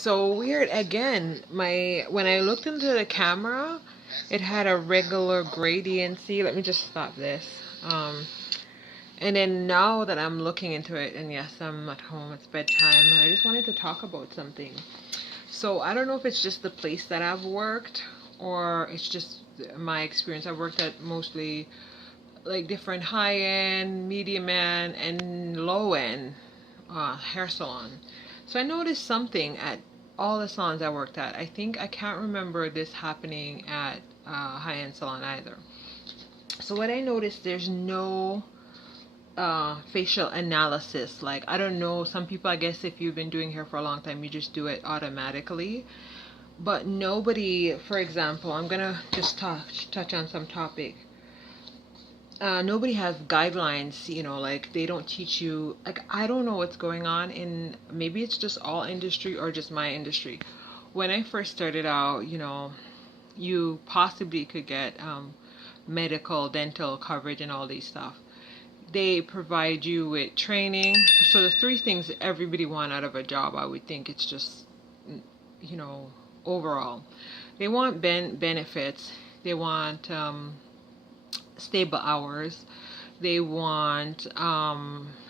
so weird again. My when I looked into the camera, it had a regular gradiency. Let me just stop this. And then now that I'm looking into it, and yes, I'm at home, it's bedtime, and I just wanted to talk about something. So I don't know if it's just the place that I've worked or it's just my experience. I've worked at mostly like different high end, medium end, and low end hair salon. So I noticed something at all the salons I worked at. I can't remember this happening at high end salon either. So what I noticed, there's no facial analysis. Like, I don't know, some people, I guess if you've been doing hair for a long time, you just do it automatically. But nobody, for example, I'm gonna just touch on some topic. Nobody has guidelines, like they don't teach you. Like, I don't know what's going on in, maybe it's just all industry or just my industry. When I first started out, you possibly could get medical, dental coverage and all these stuff. They provide you with training. So the three things everybody want out of a job, I would think it's just, you know, overall. They want benefits. They want stable hours. They want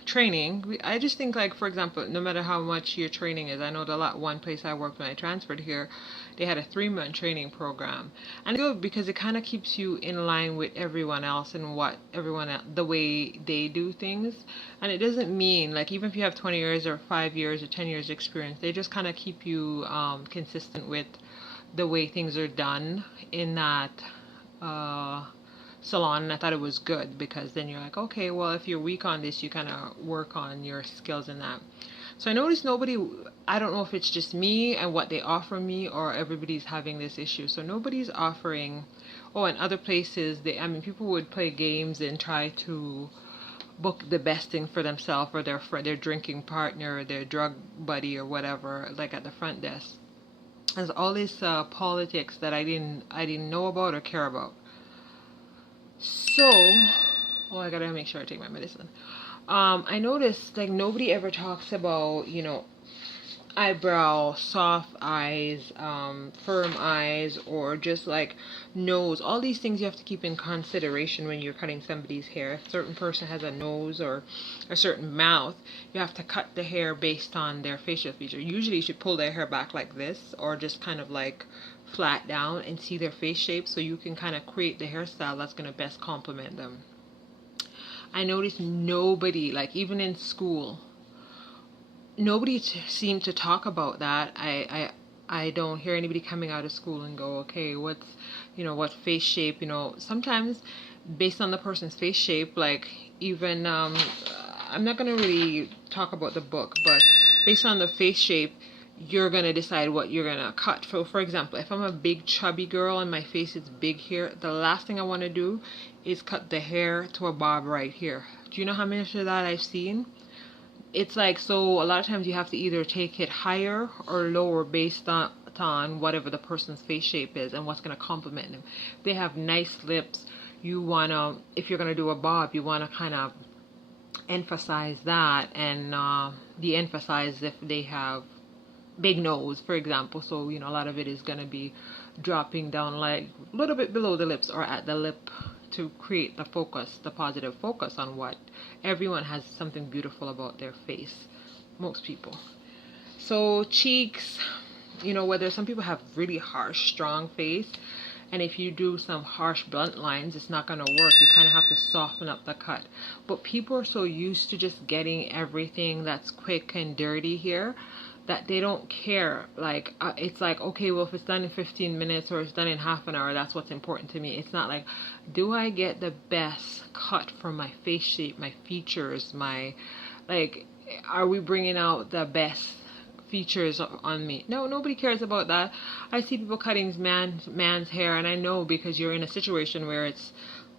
training. I just think, like, for example, no matter how much your training is, I know one place I worked when I transferred here, they had a 3-month training program, and it's good because it kind of keeps you in line with everyone else and what everyone else, the way they do things. And it doesn't mean, like, even if you have 20 years or 5 years or 10 years experience, they just kind of keep you consistent with the way things are done in that uh, salon. And I thought it was good because then you're like, okay, well, if you're weak on this, you kind of work on your skills in that. So I noticed nobody, I don't know if it's just me and what they offer me or everybody's having this issue. So nobody's offering, oh, in other places, I mean, people would play games and try to book the best thing for themselves or their friend, their drinking partner, or their drug buddy or whatever, like at the front desk. There's all this politics that I didn't know about or care about. So, oh, I gotta make sure I take my medicine. I noticed like nobody ever talks about, eyebrow, soft eyes, firm eyes, or just like nose. All these things you have to keep in consideration when you're cutting somebody's hair. If a certain person has a nose or a certain mouth, you have to cut the hair based on their facial feature. Usually you should pull their hair back like this or just kind of like flat down and see their face shape so you can kind of create the hairstyle that's going to best complement them. I noticed nobody, like even in school, nobody seemed to talk about that. I don't hear anybody coming out of school and go, okay, what face shape, sometimes based on the person's face shape, like even, I'm not going to really talk about the book, but based on the face shape, you're going to decide what you're going to cut. So, for example, if I'm a big chubby girl and my face is big here, the last thing I want to do is cut the hair to a bob right here. Do you know how much of that I've seen? It's like, so a lot of times you have to either take it higher or lower based on whatever the person's face shape is and what's going to complement them. If they have nice lips, you want to, if you're going to do a bob, you want to kind of emphasize that and de-emphasize if they have big nose, for example. So, a lot of it is going to be dropping down like a little bit below the lips or at the lip to create the focus, the positive focus on what everyone has something beautiful about their face. Most people. So cheeks, whether some people have really harsh, strong face, and if you do some harsh, blunt lines, it's not going to work. You kind of have to soften up the cut. But people are so used to just getting everything that's quick and dirty here that they don't care. Like, it's like, okay, well, if it's done in 15 minutes or it's done in half an hour, that's what's important to me. It's not like, do I get the best cut for my face shape, my features, like, are we bringing out the best features on me? No, nobody cares about that. I see people cutting man's hair, and I know because you're in a situation where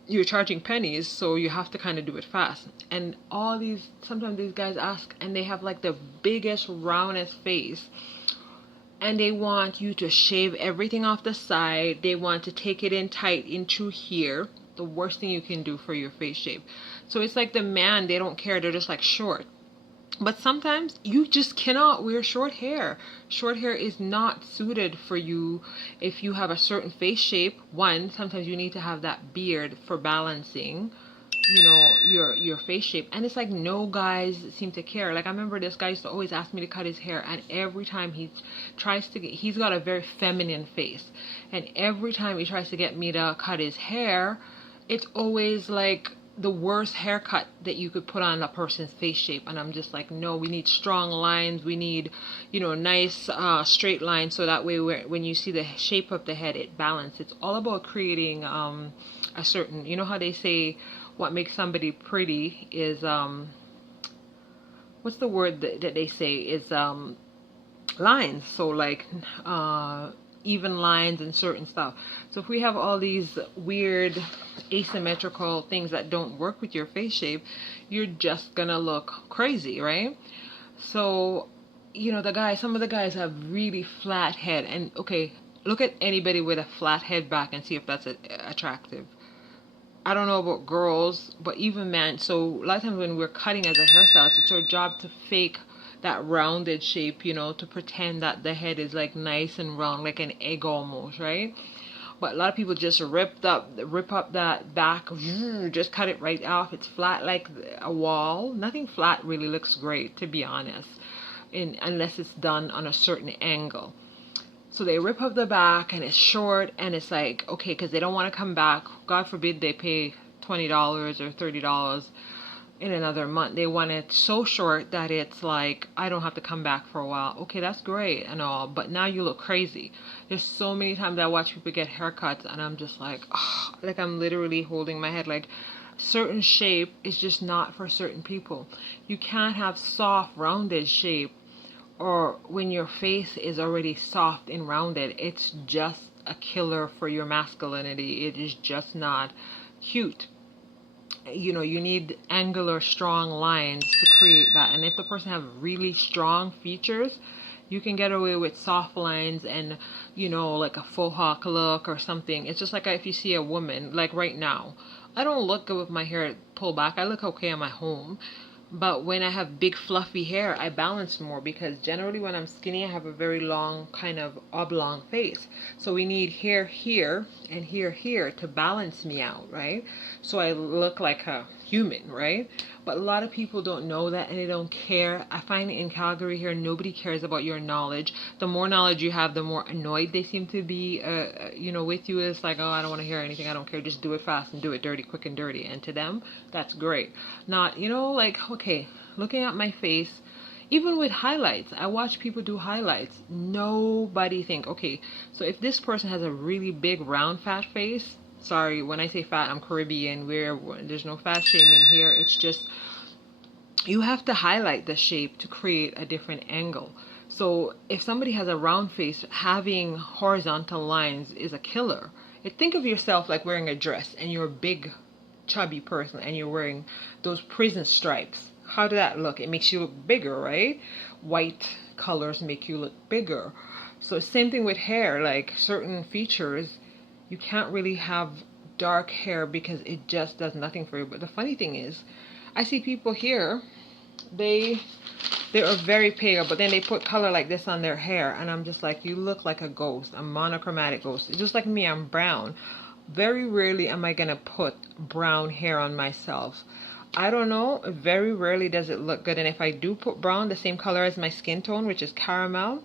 you're charging pennies, so you have to kind of do it fast. And sometimes these guys ask, and they have like the biggest, roundest face, and they want you to shave everything off the side. They want to take it in tight into here. The worst thing you can do for your face shape. So it's like the man, they don't care. They're just like short. But sometimes you just cannot wear short hair. Short hair is not suited for you if you have a certain face shape. One, sometimes you need to have that beard for balancing, your face shape. And it's like no guys seem to care. Like I remember this guy used to always ask me to cut his hair, and every time he tries to get, he's got a very feminine face, and every time he tries to get me to cut his hair, it's always like the worst haircut that you could put on a person's face shape. And I'm just like, no, we need strong lines, we need nice straight lines, so that way when you see the shape of the head, it balances. It's all about creating a certain, how they say what makes somebody pretty is what's the word that they say is lines. So like even lines and certain stuff. So if we have all these weird asymmetrical things that don't work with your face shape, you're just gonna look crazy, right? So some of the guys have really flat head, and okay, look at anybody with a flat head back and see if that's attractive. I don't know about girls, but even men. So a lot of times when we're cutting as a hairstylist, it's our job to fake that rounded shape, to pretend that the head is like nice and round, like an egg almost, right? But a lot of people just rip up that back, just cut it right off. It's flat like a wall. Nothing flat really looks great, to be honest, unless it's done on a certain angle. So they rip up the back and it's short, and it's like, okay, because they don't want to come back. God forbid they pay $20 or $30 in another month. They want it so short that it's like, I don't have to come back for a while. Okay, that's great and all, but now you look crazy. There's so many times I watch people get haircuts and I'm just like, oh, like I'm literally holding my head. Like, certain shape is just not for certain people. You can't have soft, rounded shape, or when your face is already soft and rounded, it's just a killer for your masculinity. It is just not cute. You need angular, strong lines to create that. And if the person have really strong features, you can get away with soft lines and, like a faux hawk look or something. It's just like if you see a woman, like right now, I don't look good with my hair pulled back. I look okay in my home. But when I have big fluffy hair, I balance more, because generally when I'm skinny, I have a very long kind of oblong face. So we need hair here and here to balance me out, right? So I look like a human, right? But a lot of people don't know that, and they don't care. I find in Calgary here, nobody cares about your knowledge. The more knowledge you have, the more annoyed they seem to be, with you. It's like, oh, I don't want to hear anything. I don't care. Just do it fast and do it dirty, quick and dirty. And to them, that's great. Not, like, okay, looking at my face, even with highlights, I watch people do highlights. Nobody think, okay, so if this person has a really big round fat face, sorry, when I say fat, I'm Caribbean, where there's no fat shaming here. It's just, you have to highlight the shape to create a different angle. So if somebody has a round face, having horizontal lines is a killer. Think of yourself like wearing a dress, and you're a big chubby person, and you're wearing those prison stripes. How does that look? It makes you look bigger, right? White colors make you look bigger. So same thing with hair, like certain features, you can't really have dark hair because it just does nothing for you. But the funny thing is, I see people here, they are very pale, but then they put color like this on their hair, and I'm just like, you look like a ghost, a monochromatic ghost. Just like me, I'm brown. Very rarely am I gonna put brown hair on myself. I don't know, very rarely does it look good. And if I do put brown, the same color as my skin tone, which is caramel,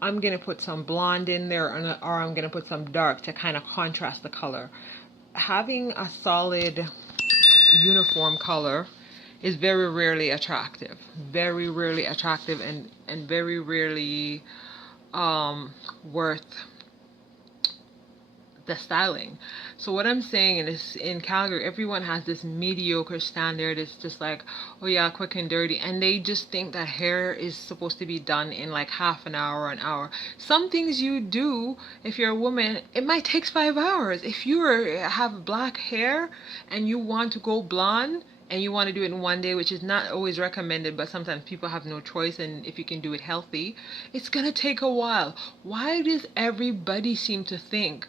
I'm gonna put some blonde in there, or I'm gonna put some dark to kind of contrast the color. Having a solid uniform color is very rarely attractive. Very rarely attractive, and very rarely worth the styling. So what I'm saying is, in Calgary, everyone has this mediocre standard. It's just like, oh yeah, quick and dirty, and they just think that hair is supposed to be done in like half an hour, an hour. Some things you do, if you're a woman, it might take 5 hours. If you have black hair and you want to go blonde, and you want to do it in one day, which is not always recommended, but sometimes people have no choice, and if you can do it healthy, it's gonna take a while. Why does everybody seem to think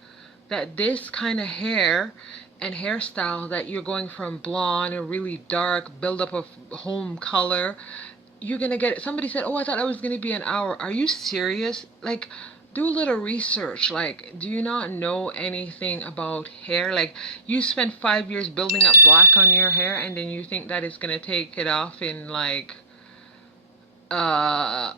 that this kind of hair and hairstyle, that you're going from blonde and really dark, build up of home color, you're gonna get it. Somebody said, oh, I thought I was gonna be an hour. Are you serious? Like, do a little research. Like, do you not know anything about hair? Like, you spent 5 years building up black on your hair, and then you think that it's gonna take it off in like uh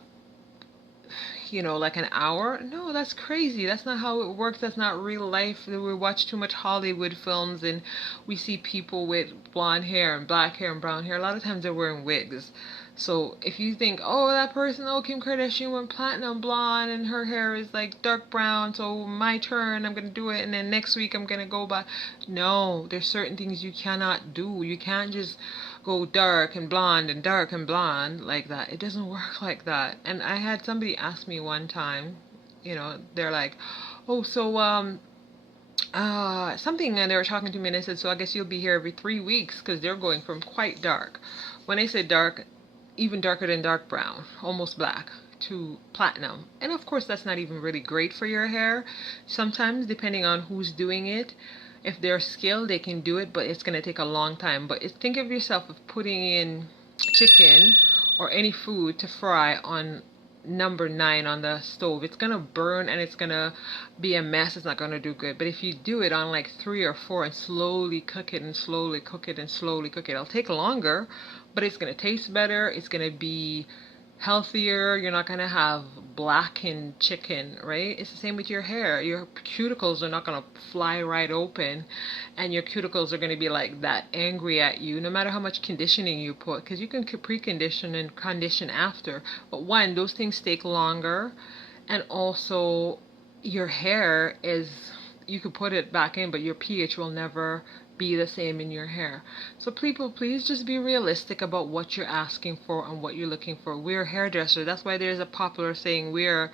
like an hour? No, that's crazy. That's not how it works. That's not real life. We watch too much Hollywood films and we see people with blonde hair and black hair and brown hair. A lot of times they're wearing wigs. So if you think, oh, that person, oh, Kim Kardashian went platinum blonde and her hair is like dark brown, so my turn, I'm gonna do it, and then next week I'm gonna go by. No, there's certain things you cannot do. You can't just go dark and blonde like that. It doesn't work like that. And I had somebody ask me one time, they're like, oh, so something, and they were talking to me, and I said, so I guess you'll be here every 3 weeks, because they're going from quite dark. When I said dark, even darker than dark brown, almost black, to platinum. And of course, that's not even really great for your hair. Sometimes, depending on who's doing it, if they're skilled, they can do it, but it's going to take a long time. But think of yourself of putting in chicken or any food to fry on number 9 on the stove. It's going to burn and it's going to be a mess. It's not going to do good. But if you do it on like 3 or 4 and slowly cook it and slowly cook it and slowly cook it, it'll take longer, but it's going to taste better. It's going to be healthier. You're not going to have blackened chicken, right? It's the same with your hair. Your cuticles are not going to fly right open, and your cuticles are going to be like that angry at you no matter how much conditioning you put, because you can precondition and condition after. But one, those things take longer, and also your hair is, you could put it back in, but your pH will never be the same in your hair. So people, please just be realistic about what you're asking for and what you're looking for. We're hairdressers. That's why there's a popular saying, we're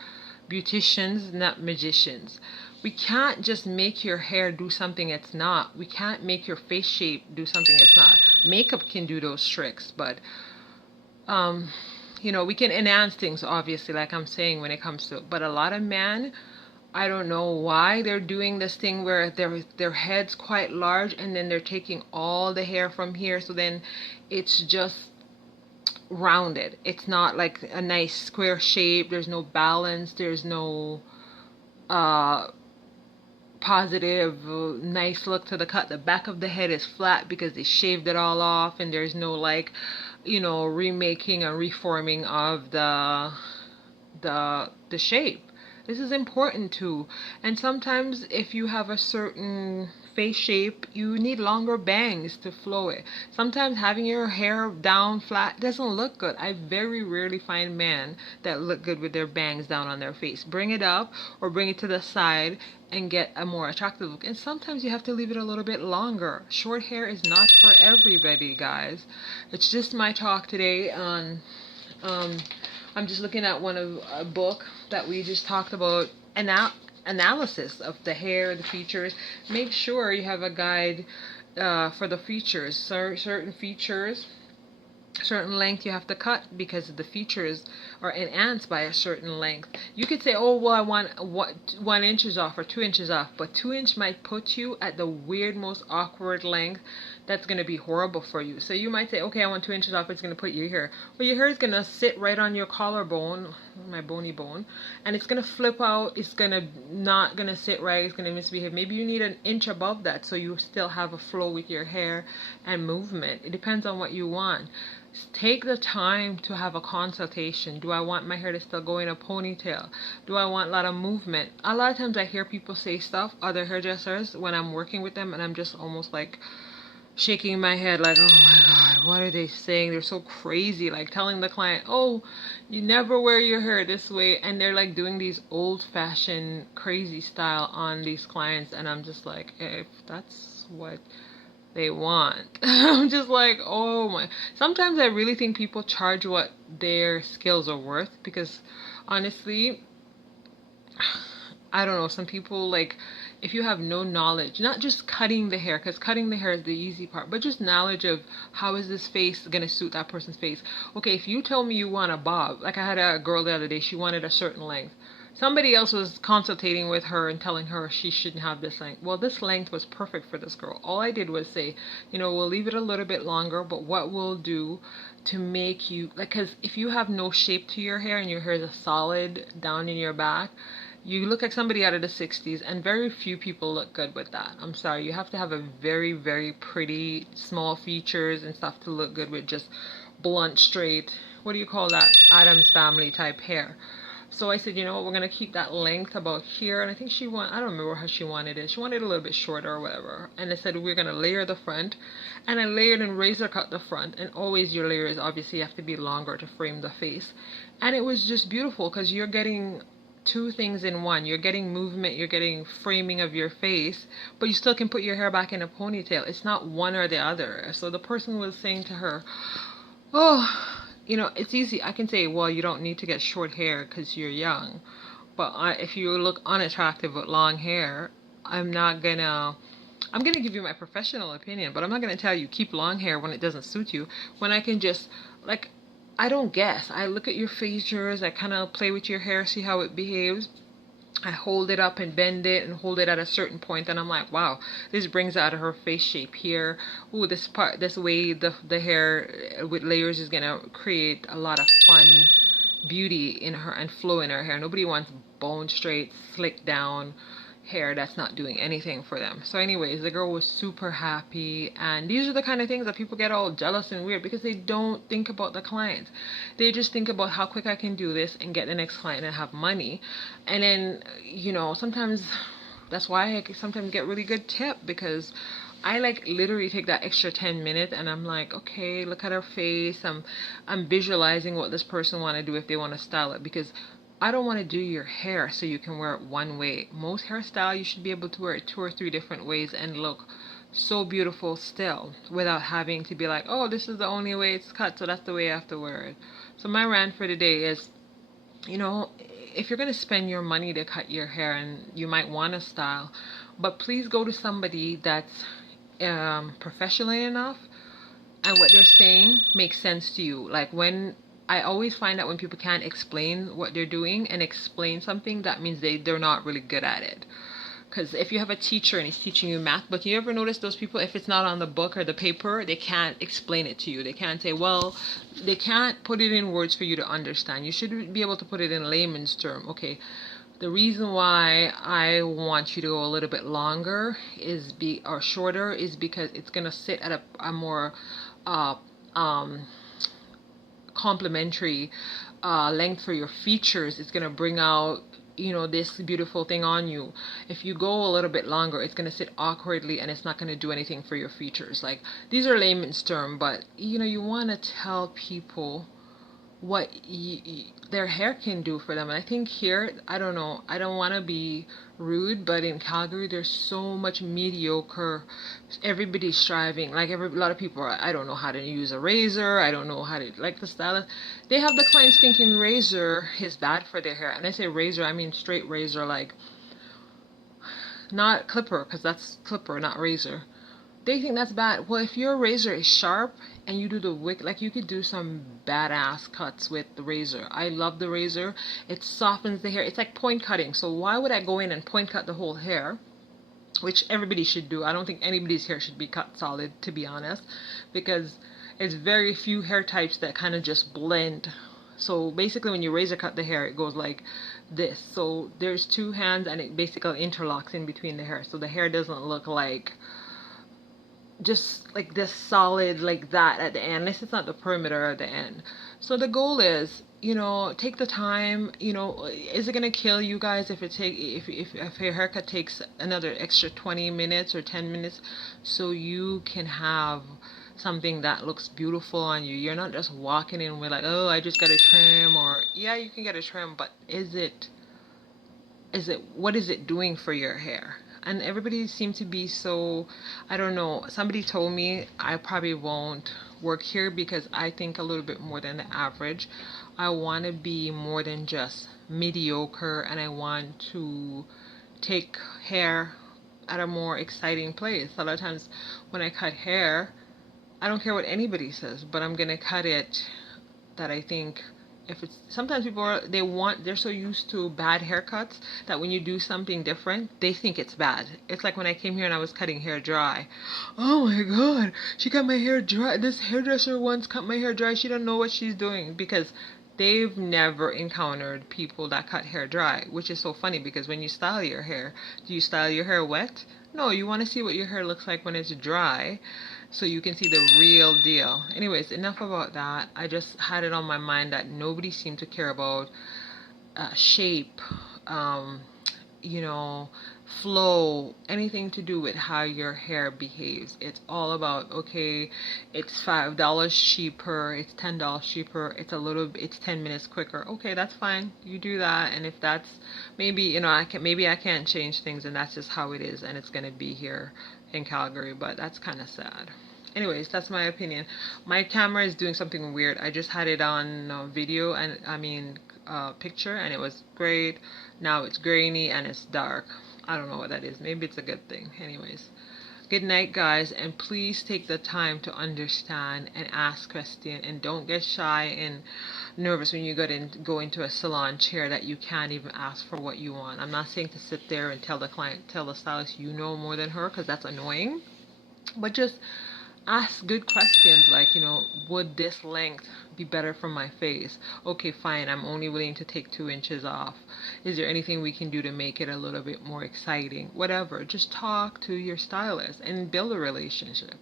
beauticians, not magicians. We can't just make your hair do something it's not. We can't make your face shape do something it's not. Makeup can do those tricks, but we can enhance things, obviously, like I'm saying, when it comes to it. But a lot of men, I don't know why they're doing this thing where their head's quite large, and then they're taking all the hair from here, so then it's just rounded. It's not like a nice square shape. There's no balance. There's no positive, nice look to the cut. The back of the head is flat because they shaved it all off, and there's no remaking and reforming of the shape. This is important too. And sometimes if you have a certain face shape, you need longer bangs to flow it. Sometimes having your hair down flat doesn't look good. I very rarely find men that look good with their bangs down on their face. Bring it up or bring it to the side and get a more attractive look. And sometimes you have to leave it a little bit longer. Short hair is not for everybody, guys. It's just my talk today on I'm just looking at a book that we just talked about, analysis of the hair, the features. Make sure you have a guide for the features. Certain features, certain length you have to cut because the features are enhanced by a certain length. You could say, oh, well, I want 1 inch off or 2 inches off, but 2 inch might put you at the weird, most awkward length. That's going to be horrible for you. So you might say, okay, I want 2 inches off. It's going to put you here. Well, your hair is going to sit right on your collarbone, my bony bone, and it's going to flip out. It's not going to sit right. It's going to misbehave. Maybe you need 1 inch above that so you still have a flow with your hair and movement. It depends on what you want. Take the time to have a consultation. Do I want my hair to still go in a ponytail? Do I want a lot of movement? A lot of times I hear people say stuff, other hairdressers, when I'm working with them, and I'm just almost like shaking my head like, oh my God, what are they saying? They're so crazy, like telling the client, oh, you never wear your hair this way, and they're like doing these old-fashioned crazy style on these clients, and I'm just like, if that's what they want. I'm just like, oh my. Sometimes I really think people charge what their skills are worth, because honestly, I don't know, some people, like, if you have no knowledge, not just cutting the hair, because cutting the hair is the easy part, but just knowledge of how is this face going to suit that person's face. Okay, if you tell me you want a bob, like I had a girl the other day, she wanted a certain length. somebody else was consultating with her and telling her she shouldn't have this length. Well, this length was perfect for this girl. All I did was say, we'll leave it a little bit longer, but what we'll do to make you, like, because if you have no shape to your hair and your hair is a solid down in your back, you look like somebody out of the 60s, and very few people look good with that. I'm sorry, you have to have a very, very pretty, small features and stuff to look good with just blunt, straight, what do you call that? Adam's family type hair. So I said, you know what, we're going to keep that length about here. And I think I don't remember how she wanted it. She wanted it a little bit shorter or whatever. And I said, we're going to layer the front. And I layered and razor cut the front. And always your layers obviously have to be longer to frame the face. And it was just beautiful because you're getting two things in one. You're getting movement, you're getting framing of your face, but you still can put your hair back in a ponytail. It's not one or the other. So the person was saying to her, oh, it's easy. I can say, well, you don't need to get short hair because you're young. But if you look unattractive with long hair, I'm gonna give you my professional opinion, but I'm not gonna tell you keep long hair when it doesn't suit you. When I can just, like, I don't guess. I look at your features, I kind of play with your hair, see how it behaves. I hold it up and bend it and hold it at a certain point, and I'm like, wow, this brings out her face shape here. Ooh, this way the hair with layers is gonna create a lot of fun beauty in her and flow in her hair. Nobody wants bone straight, slick down hair that's not doing anything for them. So anyways, the girl was super happy, and these are the kind of things that people get all jealous and weird because they don't think about the client. They just think about how quick I can do this and get the next client and have money. And then sometimes that's why I sometimes get really good tip, because I literally take that extra 10 minutes and I'm like, okay, look at her face. I'm visualizing what this person want to do if they want to style it, because I don't want to do your hair so you can wear it one way. Most hairstyle, you should be able to wear it 2 or 3 different ways and look so beautiful still without having to be like, oh, this is the only way it's cut, so that's the way I have to wear it. So my rant for today is, if you're going to spend your money to cut your hair, and you might want to style, but please go to somebody that's professional enough and what they're saying makes sense to you. Like, when I always find that when people can't explain what they're doing and explain something, that means they're not really good at it. Because if you have a teacher and he's teaching you math, but you ever notice those people, if it's not on the book or the paper, they can't explain it to you. They can't say, well, they can't put it in words for you to understand. You should be able to put it in layman's term. Okay, the reason why I want you to go a little bit longer or shorter is because it's going to sit at a more complementary length for your features. It's going to bring out this beautiful thing on you. If you go a little bit longer, it's going to sit awkwardly and it's not going to do anything for your features. Like, these are layman's term, but you want to tell people what their hair can do for them. And I think here, I don't know, I don't want to be rude, but in Calgary there's so much mediocre. Everybody's striving, like a lot of people I don't know how to use a razor, I don't know how to, like, the stylist, they have the clients thinking razor is bad for their hair. And I say razor, I mean straight razor, like not clipper, because that's clipper, not razor. They think that's bad. Well, if your razor is sharp and you do the wick, like, you could do some badass cuts with the razor. I love the razor. It softens the hair. It's like point cutting. So why would I go in and point cut the whole hair? Which everybody should do. I don't think anybody's hair should be cut solid, to be honest, because it's very few hair types that kind of just blend. So basically when you razor cut the hair, it goes like this. So there's 2 hands and it basically interlocks in between the hair. So the hair doesn't look like just like this solid like that at the end, unless it's not the perimeter at the end. So the goal is, take the time. Is it gonna kill you guys if your haircut takes another extra 20 minutes or 10 minutes so you can have something that looks beautiful on you? You're not just walking in with like, oh, I just got a trim, or yeah, you can get a trim, but what is it doing for your hair? And everybody seems to be so, I don't know, somebody told me I probably won't work here because I think a little bit more than the average. I want to be more than just mediocre, and I want to take hair at a more exciting place. A lot of times when I cut hair, I don't care what anybody says, but I'm going to cut it that I think if it's, sometimes people are, they're so used to bad haircuts that when you do something different, they think it's bad. It's like when I came here and I was cutting hair dry. Oh my god, she cut my hair dry. This hairdresser once cut my hair dry. She don't know what she's doing, because they've never encountered people that cut hair dry, which is so funny because when you style your hair, do you style your hair wet? No, you want to see what your hair looks like when it's dry so you can see the real deal. Anyways, enough about that. I just had it on my mind that nobody seemed to care about shape, um, you know, flow, anything to do with how your hair behaves. It's all about, okay, it's $5 cheaper, it's $10 cheaper, it's 10 minutes quicker. Okay, that's fine. You do that, and if that's, maybe, you know, maybe I can't change things, and that's just how it is, and it's gonna be here in Calgary, but that's kind of sad. Anyways, that's my opinion. My camera is doing something weird. I just had it on video, and I mean picture, and it was great. Now it's grainy and it's dark. I don't know what that is. Maybe it's a good thing. Anyways, good night, guys, and please take the time to understand and ask questions, and don't get shy and nervous when you go into a salon chair that you can't even ask for what you want. I'm not saying to sit there and tell the stylist you know more than her, because that's annoying, but just ask good questions, like, you know, would this length be better for my face? Okay, fine, I'm only willing to take 2 inches off. Is there anything we can do to make it a little bit more exciting? Whatever, just talk to your stylist and build a relationship.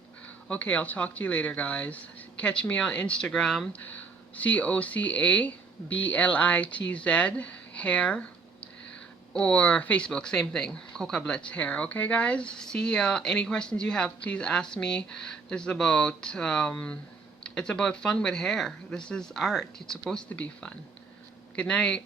Okay, I'll talk to you later, guys. Catch me on Instagram, COCABLITZ hair, or Facebook, same thing, Coca Blitz hair. Okay, guys, see ya. Any questions you have, please ask me. This is about it's about fun with hair. This is art. It's supposed to be fun. Good night.